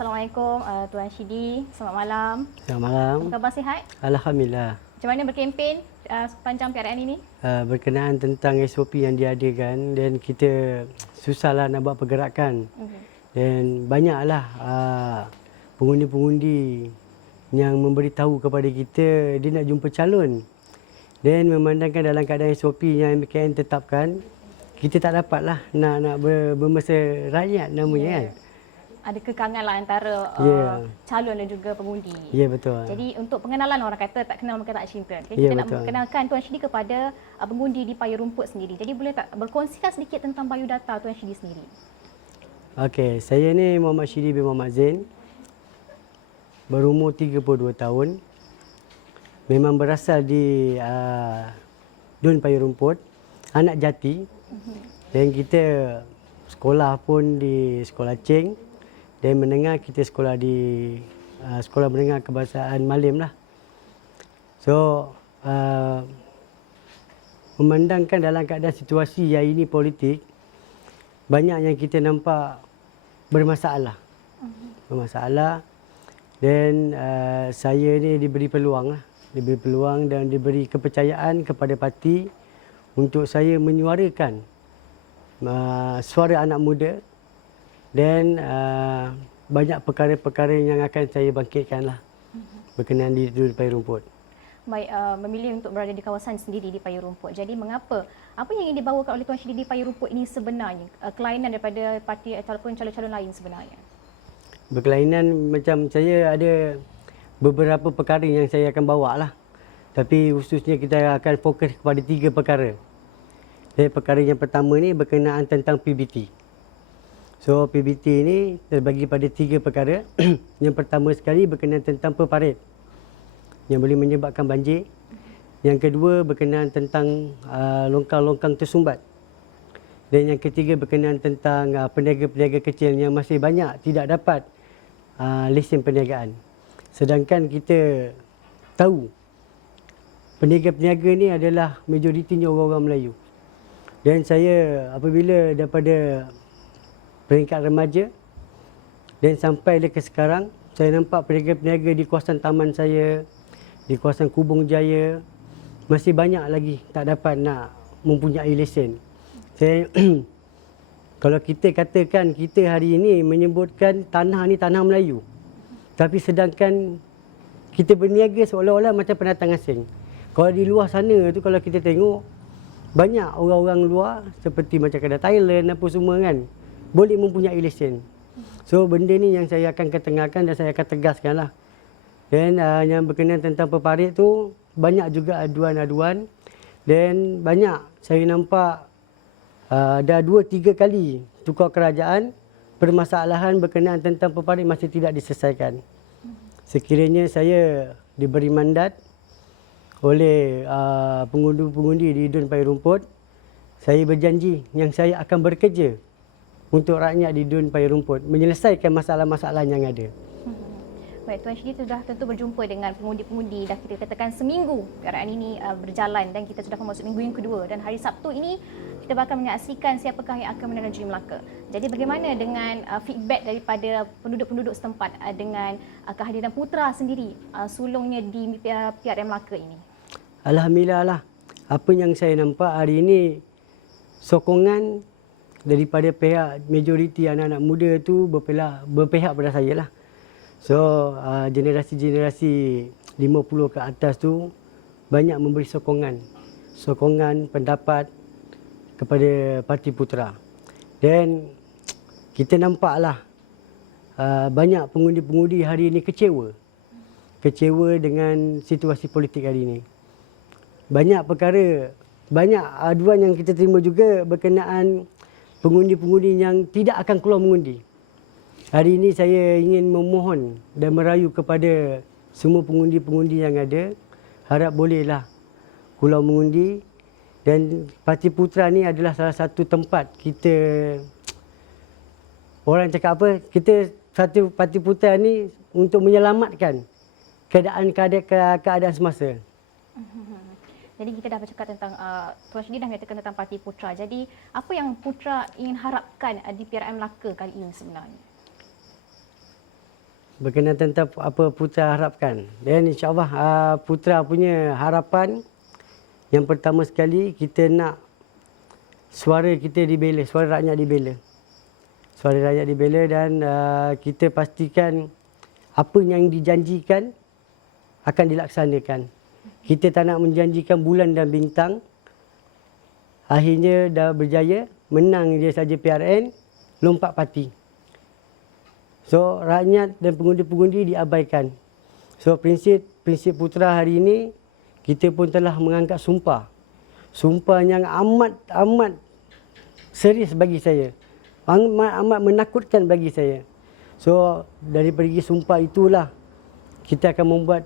Assalamualaikum Tuan Shidi. Selamat malam. Selamat malam. Apa khabar, sihat? Alhamdulillah. Macam mana berkempen sepanjang PRN ini? Berkenaan tentang SOP yang diadakan dan kita susahlah nak buat pergerakan. Dan banyaklah pengundi-pengundi yang memberitahu kepada kita dia nak jumpa calon. Dan memandangkan dalam keadaan SOP yang MKN tetapkan, kita tak dapatlah nak bermesra rakyat namanya kan. Ada kekangan lah antara calon dan juga pengundi. Ya, betul. Jadi untuk pengenalan, orang kata tak kenal maka tak cinta. Okay, Ya, kita nak betul. memperkenalkan Tuan Shidi kepada pengundi di Payung Rumput sendiri. Jadi boleh tak berkongsikan sedikit tentang biodata Tuan Shidi sendiri? Okey, saya ni Muhammad Shidi bin Muhammad Zain. Berumur 32 tahun. Memang berasal di Dun Payung Rumput, anak jati. Dan kita sekolah pun di Sekolah Cheng. Dan menengah kita sekolah di Sekolah Menengah Kebahasaan Malim lah. So, memandangkan dalam keadaan situasi yang ini politik, banyak yang kita nampak bermasalah. Bermasalah. Dan saya ni diberi peluang lah. Diberi peluang dan diberi kepercayaan kepada parti untuk saya menyuarakan suara anak muda dan banyak perkara-perkara yang akan saya bangkitkan lah berkenaan di Dun Payung Rumput. Baik, memilih untuk berada di kawasan sendiri di Payung Rumput. Jadi mengapa? Apa yang ingin dibawakan oleh Tuan Shidi di Payung Rumput ini sebenarnya? Kelainan daripada parti ataupun calon-calon lain sebenarnya? Berkelainan macam saya ada beberapa perkara yang saya akan bawa lah. Tapi khususnya kita akan fokus kepada 3 perkara. Jadi perkara yang pertama ni berkenaan tentang PBT. So PBT ni terbagi pada 3 perkara. Yang pertama sekali berkenaan tentang peparit yang boleh menyebabkan banjir. Yang kedua berkenaan tentang longkang-longkang tersumbat. Dan yang ketiga berkenaan tentang peniaga-peniaga kecil yang masih banyak tidak dapat lesen perniagaan. Sedangkan kita tahu peniaga-peniaga ni adalah majoritinya orang-orang Melayu. Dan saya apabila daripada peringkat remaja dan sampai ke sekarang, saya nampak peniaga-peniaga di kawasan taman saya, di kawasan Kubung Jaya, masih banyak lagi tak dapat nak mempunyai lesen. Saya kalau kita katakan kita hari ini menyebutkan tanah ni tanah Melayu. Tapi sedangkan kita berniaga seolah-olah macam pendatang asing. Kalau di luar sana tu kalau kita tengok, banyak orang-orang luar seperti macam kena Thailand apa semua kan, boleh mempunyai lesen. So benda ni yang saya akan ketengahkan dan saya akan tegaskan lah. Dan yang berkenaan tentang peparit tu, banyak juga aduan-aduan. Dan banyak saya nampak dah 2-3 kali tukar kerajaan, permasalahan berkenaan tentang peparit masih tidak diselesaikan. Sekiranya saya diberi mandat oleh pengundi-pengundi di Dun Payung Rumput, saya berjanji yang saya akan bekerja untuk rakyat di Dun Payung Rumput menyelesaikan masalah-masalah yang ada. Baik, Tuan Shidi sudah tentu berjumpa dengan pengundi-pengundi, dah kita katakan seminggu PRN ini berjalan dan kita sudah memasuki minggu yang kedua, dan hari Sabtu ini kita bakal menyaksikan siapakah yang akan menang Negeri Melaka. Jadi bagaimana dengan feedback daripada penduduk-penduduk setempat dengan kehadiran putra sendiri sulungnya di PRN Melaka ini? Alhamdulillah lah. Apa yang saya nampak hari ini, sokongan daripada pihak majoriti anak-anak muda tu berpihak pada saya lah. So generasi-generasi 50 ke atas tu banyak memberi sokongan pendapat kepada Parti Putra. Dan kita nampaklah banyak pengundi-pengundi hari ini kecewa dengan situasi politik hari ini. Banyak perkara, banyak aduan yang kita terima juga berkenaan pengundi-pengundi yang tidak akan keluar mengundi. Hari ini saya ingin memohon dan merayu kepada semua pengundi-pengundi yang ada, harap bolehlah keluar mengundi. Dan Parti Putra ni adalah salah satu tempat kita, orang cakap apa, kita satu Parti Putra ni untuk menyelamatkan keadaan semasa. Jadi kita dah bercakap tentang, Tuan Shidi dah menyatakan tentang Parti Putra. Jadi apa yang Putra ingin harapkan di PRN Melaka kali ini sebenarnya? berkenaan tentang apa Putra harapkan. Dan insyaAllah Putra punya harapan yang pertama sekali kita nak suara kita dibela, suara rakyat dibela. Suara rakyat dibela dan kita pastikan apa yang dijanjikan akan dilaksanakan. Kita tak nak menjanjikan bulan dan bintang. Akhirnya dah berjaya, menang dia saja PRN, lompat parti. So rakyat dan pengundi-pengundi diabaikan. So prinsip Putra hari ini kita pun telah mengangkat sumpah. Sumpah yang amat serius bagi saya. Amat menakutkan bagi saya. So dari pergi sumpah itulah kita akan membuat,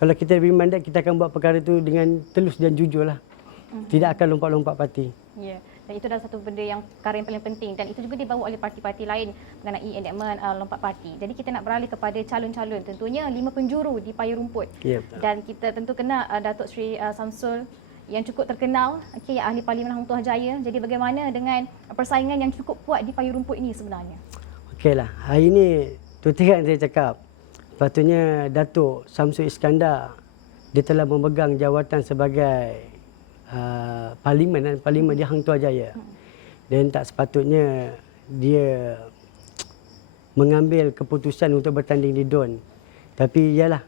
kalau kita diberi mandat, kita akan buat perkara itu dengan telus dan jujur lah. Tidak akan lompat-lompat parti. Ya, dan itu adalah satu benda yang perkara yang paling penting dan itu juga dibawa oleh parti-parti lain mengenai enactment lompat parti. Jadi kita nak beralih kepada calon-calon, tentunya 5 penjuru di payung rumput. Ya, betul. Dan kita tentu kenal Datuk Seri Samsul yang cukup terkenal, ahli Parlimen Hang Tuah Jaya. Jadi bagaimana dengan persaingan yang cukup kuat di payung rumput ini sebenarnya? Okeylah, hari ini tu terang saya cakap. Patutnya Datuk Samsul Iskandar dia telah memegang jawatan sebagai Parlimen di Hang Tuah Jaya. Dan tak sepatutnya dia mengambil keputusan untuk bertanding di DUN. Tapi ialah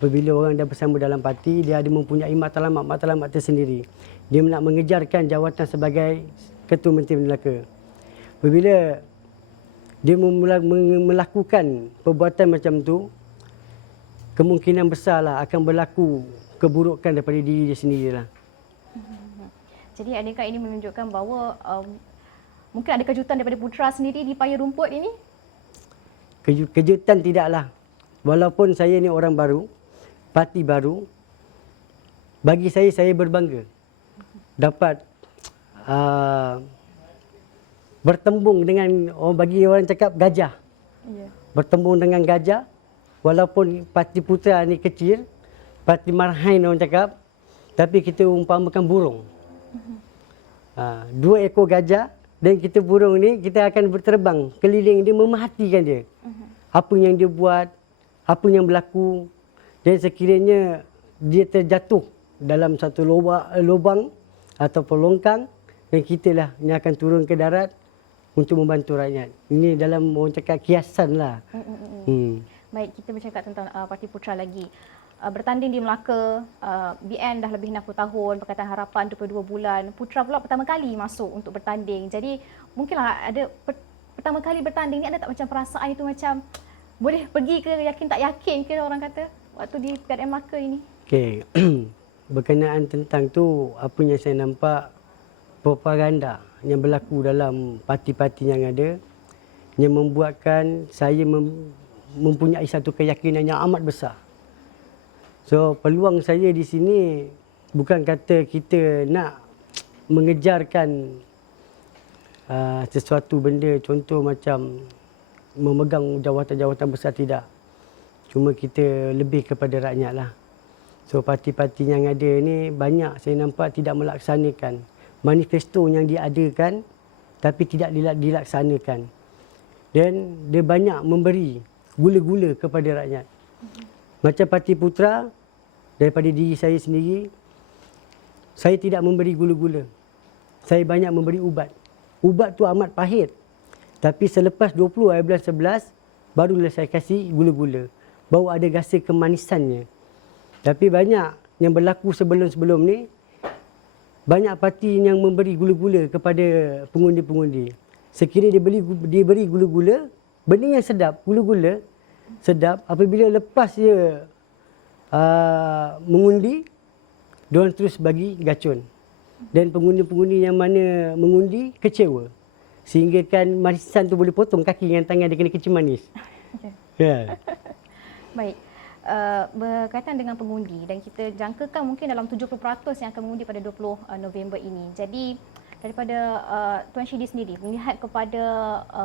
apabila orang dah bersama dalam parti, dia ada mempunyai matlamat tersendiri. Dia nak mengejarkan jawatan sebagai Ketua Menteri Melaka. Apabila dia melakukan perbuatan macam tu, kemungkinan besarlah akan berlaku keburukan daripada diri dia sendirilah. Jadi adakah ini menunjukkan bahawa mungkin ada kejutan daripada Putra sendiri di payung rumput ini? Kejutan tidaklah. Walaupun saya ni orang baru, parti baru, bagi saya berbangga dapat bertembung dengan, bagi orang cakap gajah. Yeah. Bertembung dengan gajah, walaupun parti Putra ni kecil, parti Marhain orang cakap, tapi kita umpamakan burung. 2 ekor gajah dan kita burung ni, kita akan berterbang keliling dia, memerhatikan dia. Apa yang dia buat, apa yang berlaku. Dan sekiranya dia terjatuh dalam satu lubang ataupun longkang, dan kita lah yang akan turun ke darat untuk membantu rakyat. Ini dalam orang cakap kiasan lah. Baik, kita bercakap tentang Parti Putra lagi. Bertanding di Melaka, BN dah lebih 60 tahun, Pakatan Harapan 22 bulan. Putra pula pertama kali masuk untuk bertanding. Jadi mungkinlah ada pertama kali bertanding ni, ada tak macam perasaan itu macam boleh pergi ke yakin tak yakin ke orang kata waktu di PRN Melaka ini? Okey. Berkenaan tentang tu, apa yang saya nampak, propaganda yang berlaku dalam parti-parti yang ada yang membuatkan saya mempunyai satu keyakinan yang amat besar. So peluang saya di sini bukan kata kita nak mengejarkan sesuatu benda, contoh macam memegang jawatan-jawatan besar, tidak. Cuma kita lebih kepada rakyat lah. So parti-parti yang ada ni banyak saya nampak tidak melaksanakan manifesto yang diadakan, tapi tidak dilaksanakan. Dan dia banyak memberi gula-gula kepada rakyat. Macam Parti Putra, daripada diri saya sendiri, saya tidak memberi gula-gula. Saya banyak memberi ubat. Ubat tu amat pahit. Tapi selepas 20 hari bulan 11, barulah saya kasih gula-gula. Baru ada rasa kemanisannya. Tapi banyak yang berlaku sebelum-sebelum ni, banyak parti yang memberi gula-gula kepada pengundi-pengundi. Sekiranya diberi gula-gula, benda yang sedap, gula-gula, sedap, apabila lepas dia mengundi, diorang terus bagi gacun. Dan pengundi-pengundi yang mana mengundi kecewa. Sehingga kan manisan tu boleh potong kaki dengan tangan dia kena kecil manis. Yeah. Baik. Berkaitan dengan pengundi dan kita jangkakan mungkin dalam 70% yang akan mengundi pada 20 November ini. Jadi daripada Tuan Syedi sendiri melihat kepada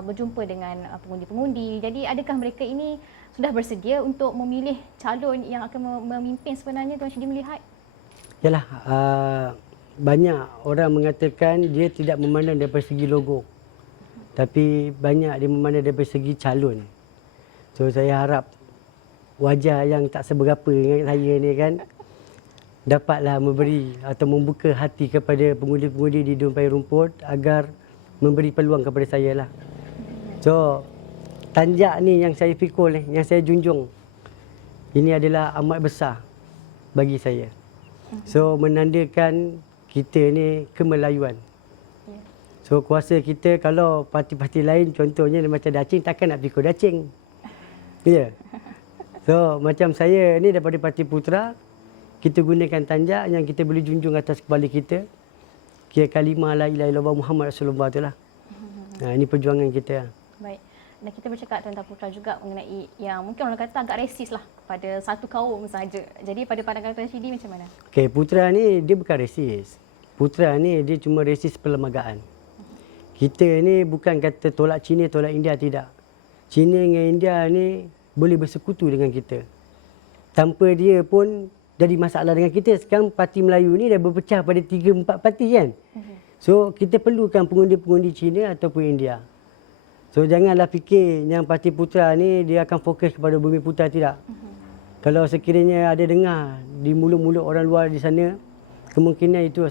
berjumpa dengan pengundi-pengundi, jadi adakah mereka ini sudah bersedia untuk memilih calon yang akan memimpin sebenarnya, Tuan Syedi melihat? Yalah, banyak orang mengatakan dia tidak memandang daripada segi logo, tapi banyak dia memandang daripada segi calon. So saya harap wajah yang tak seberapa dengan saya ni kan dapatlah memberi atau membuka hati kepada pengundi-pengundi di Dun Payung Rumput agar memberi peluang kepada saya lah. So tanjak ni yang saya fikul ni, yang saya junjung, ini adalah amat besar bagi saya. So menandakan kita ni kemelayuan. So kuasa kita, kalau parti-parti lain contohnya macam Dacing, takkan nak fikir Dacing. Ya. Yeah. So macam saya ni daripada Parti Putra, kita gunakan tanjak yang kita boleh junjung atas kepala kita. Kira kalimah la ilaha illallah Muhammad Rasulullah tu lah. Ini perjuangan kita. Baik. Dan kita bercakap tentang Putra juga mengenai yang mungkin orang kata agak resis lah pada satu kaum saja. Jadi pada pandangan Tuan Syidi macam mana? Okey, Putra ni dia bukan resis. Putra ni dia cuma resis perlembagaan. Kita ni bukan kata tolak Cina, tolak India, tidak. Cina dengan India ni boleh bersekutu dengan kita. Tanpa dia pun jadi masalah dengan kita. Sekarang Parti Melayu ni dah berpecah pada 3-4 parti kan. So kita perlukan pengundi-pengundi Cina ataupun India. So janganlah fikir yang Parti Putra ni dia akan fokus kepada Bumi Putra, tidak. Kalau sekiranya ada dengar di mulut-mulut orang luar di sana, kemungkinan itu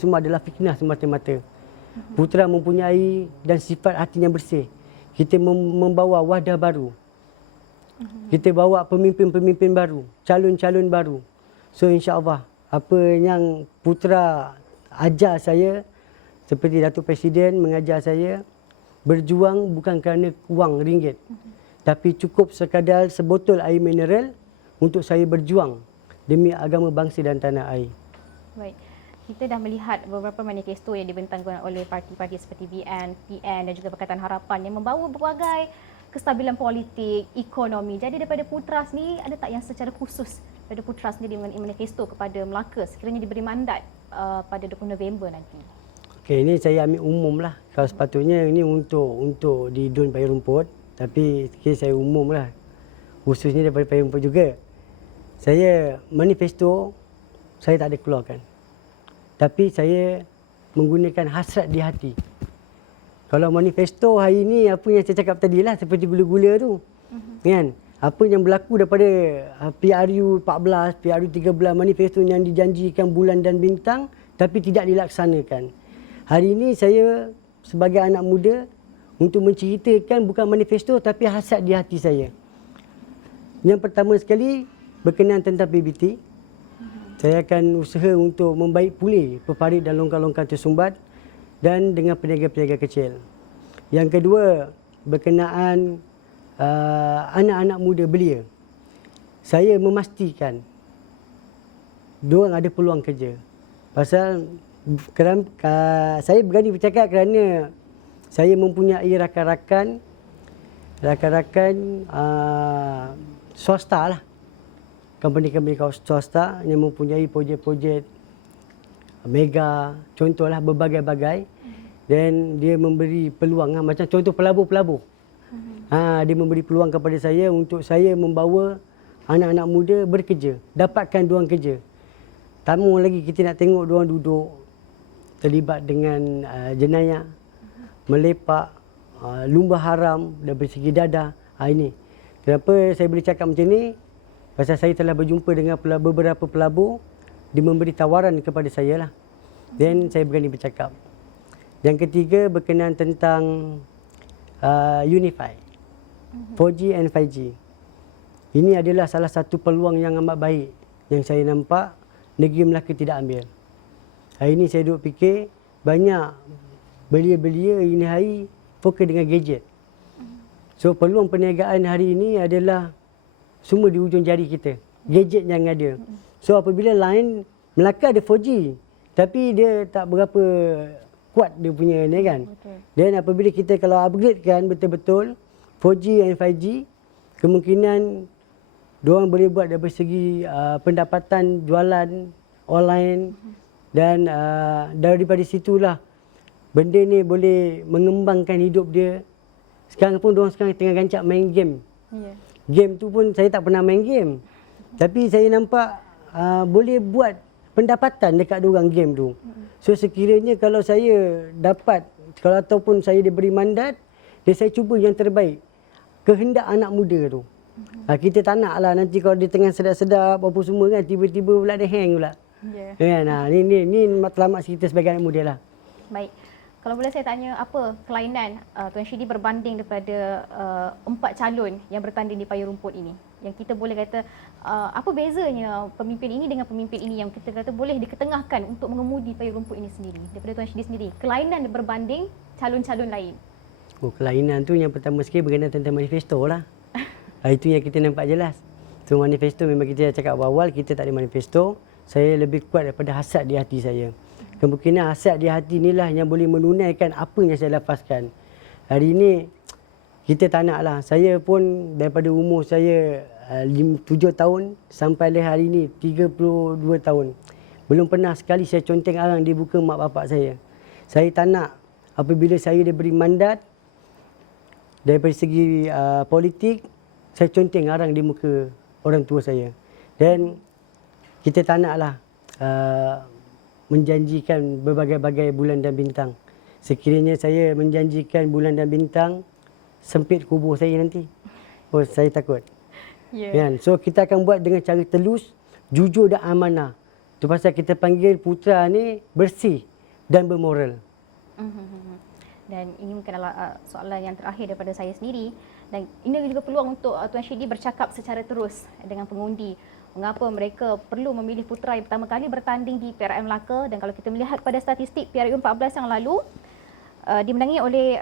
semua adalah fitnah semata-mata. Putra mempunyai dan sifat hati yang bersih. Kita membawa wadah baru. Kita bawa pemimpin-pemimpin baru, calon-calon baru. So insya-Allah apa yang Putra ajar saya, seperti Datuk Presiden mengajar saya, berjuang bukan kerana wang ringgit, tapi cukup sekadar sebotol air mineral untuk saya berjuang demi agama bangsa dan tanah air. Baik. Kita dah melihat beberapa manifesto yang dibentangkan oleh parti-parti seperti BN, PN dan juga Pakatan Harapan yang membawa berbagai kestabilan politik, ekonomi. Jadi daripada Putra sendiri, ada tak yang secara khusus daripada Putra sendiri mengenai manifesto kepada Melaka sekiranya diberi mandat pada 20 November nanti? Okey, ini saya ambil umum lah. Kalau sepatutnya ini untuk di Dun Payung Rumput, tapi saya umum lah. Khususnya daripada Payung Rumput juga. Saya manifesto, saya tak ada keluarkan. Tapi saya menggunakan hasrat di hati. Kalau manifesto hari ini, apa yang saya cakap tadi lah, seperti gula-gula tu. Kan? Apa yang berlaku daripada PRU 14, PRU 13, manifesto yang dijanjikan bulan dan bintang, tapi tidak dilaksanakan. Hari ini saya sebagai anak muda untuk menceritakan bukan manifesto tapi hasrat di hati saya. Yang pertama sekali berkenaan tentang PBT. Saya akan usaha untuk membaik pulih peparit dan longkang-longkang tersumbat dan dengan peniaga-peniaga kecil. Yang kedua berkenaan anak-anak muda belia. Saya memastikan diorang ada peluang kerja. Pasal saya berani bercakap kerana saya mempunyai rakan-rakan swasta lah. Company-company swasta yang mempunyai projek-projek mega, contohlah berbagai-bagai. Dan dia memberi peluang, macam contoh pelabur-pelabur. Dia memberi peluang kepada saya untuk saya membawa anak-anak muda bekerja, dapatkan diorang kerja. Tamu lagi kita nak tengok diorang duduk terlibat dengan jenayah, melepak, lumba haram dari segi dadah. Ini. Kenapa saya boleh cakap macam ni? Pasal saya telah berjumpa dengan beberapa pelabur, dia memberi tawaran kepada saya lah. Dan saya berani bercakap. Yang ketiga berkenaan tentang Unify, 4G and 5G. Ini adalah salah satu peluang yang amat baik yang saya nampak negeri Melaka tidak ambil. Hari ini saya duduk fikir, banyak belia-belia ini hari fokus dengan gadget. So peluang perniagaan hari ini adalah semua di hujung jari kita. Gadget yang ada. So apabila line Melaka ada 4G, tapi dia tak berapa kuat dia punya ni kan. Dan apabila kita kalau upgrade kan betul-betul 4G dan 5G, kemungkinan diorang boleh buat dari segi pendapatan jualan online. Dan daripada situlah benda ni boleh mengembangkan hidup dia. Sekarang pun diorang tengah gancak main game. Game tu pun saya tak pernah main game. Tapi saya nampak boleh buat pendapatan dekat diorang game tu. So sekiranya kalau saya dapat, kalau ataupun saya diberi mandat, saya cuba yang terbaik. kehendak anak muda tu. Kita tak nak lah nanti kalau dia tengah sedap-sedap apa semua kan, tiba-tiba pula dia hang pula. Ya. Ni matlamat kita sebagai anak muda lah. Baik. Kalau boleh saya tanya, apa kelainan Tuan Syidi berbanding daripada 4 calon yang bertanding di payung rumput ini? Yang kita boleh kata, apa bezanya pemimpin ini dengan pemimpin ini yang kita kata boleh diketengahkan untuk mengemudi payung rumput ini sendiri? Daripada Tuan Syidi sendiri, kelainan berbanding calon-calon lain. Kelainan tu yang pertama sekali berkenaan tentang manifesto lah. Itu yang kita nampak jelas. So manifesto memang kita dah cakap awal, kita tak ada manifesto. Saya lebih kuat daripada hasad di hati saya. Kemungkinan hasad di hati inilah yang boleh menunaikan apa yang saya lafazkan. Hari ini kita tak nak lah. Saya pun daripada umur saya 7 tahun sampai hari ini 32 tahun. Belum pernah sekali saya conteng arang di muka mak bapak saya. Saya tak nak apabila saya diberi mandat daripada segi politik, saya conteng arang di muka orang tua saya. Dan kita tak naklah menjanjikan berbagai-bagai bulan dan bintang. Sekiranya saya menjanjikan bulan dan bintang, sempit kubur saya nanti. Saya takut. Kan? So kita akan buat dengan cara telus, jujur dan amanah. Itu pasal kita panggil putra ni bersih dan bermoral. Dan ini mungkin adalah soalan yang terakhir daripada saya sendiri. Dan ini juga peluang untuk Tuan Syidi bercakap secara terus dengan pengundi. Mengapa mereka perlu memilih putra yang pertama kali bertanding di PRM Melaka. Dan kalau kita melihat pada statistik PRU 14 yang lalu, dimenangi oleh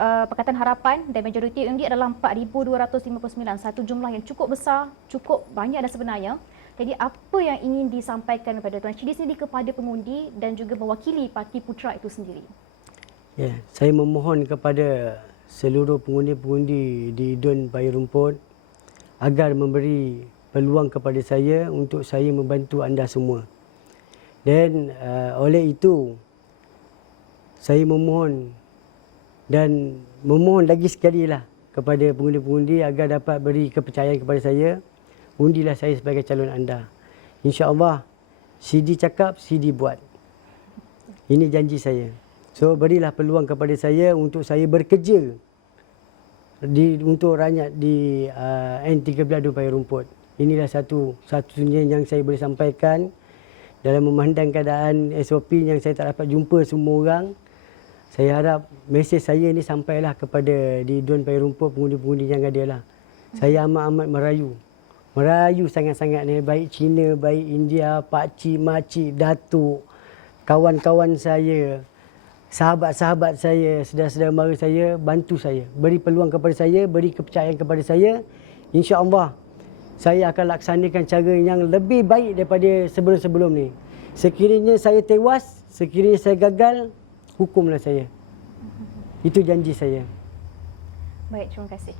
Pakatan Harapan dan majoriti undi adalah 4,259. Satu jumlah yang cukup besar, cukup banyak dah sebenarnya. Jadi apa yang ingin disampaikan kepada Tuan Syidi sendiri kepada pengundi dan juga mewakili parti putra itu sendiri? Ya, saya memohon kepada seluruh pengundi-pengundi di DUN Payung Rumput agar memberi peluang kepada saya untuk saya membantu anda semua. Dan oleh itu, saya memohon dan memohon lagi sekali lah kepada pengundi-pengundi agar dapat beri kepercayaan kepada saya. Undilah saya sebagai calon anda. InsyaAllah, Sidi cakap, Sidi buat. Ini janji saya. So, berilah peluang kepada saya untuk saya bekerja untuk rakyat di N13 DUN Payung Rumput. Inilah satu-satunya yang saya boleh sampaikan dalam memandang keadaan SOP yang saya tak dapat jumpa semua orang. Saya harap mesej saya ini sampailah kepada di DUN Payung Rumput, pengundi-pengundi yang ada lah. Saya amat-amat merayu. Merayu sangat-sangat ni. Baik Cina, baik India, pakcik, makcik, datuk, kawan-kawan saya, sahabat-sahabat saya, saudara-saudara mara saya, bantu saya. Beri peluang kepada saya, beri kepercayaan kepada saya. InsyaAllah, saya akan laksanakan cara yang lebih baik daripada sebelum-sebelum ni. Sekiranya saya tewas, sekiranya saya gagal, hukumlah saya. Itu janji saya. Baik, terima kasih.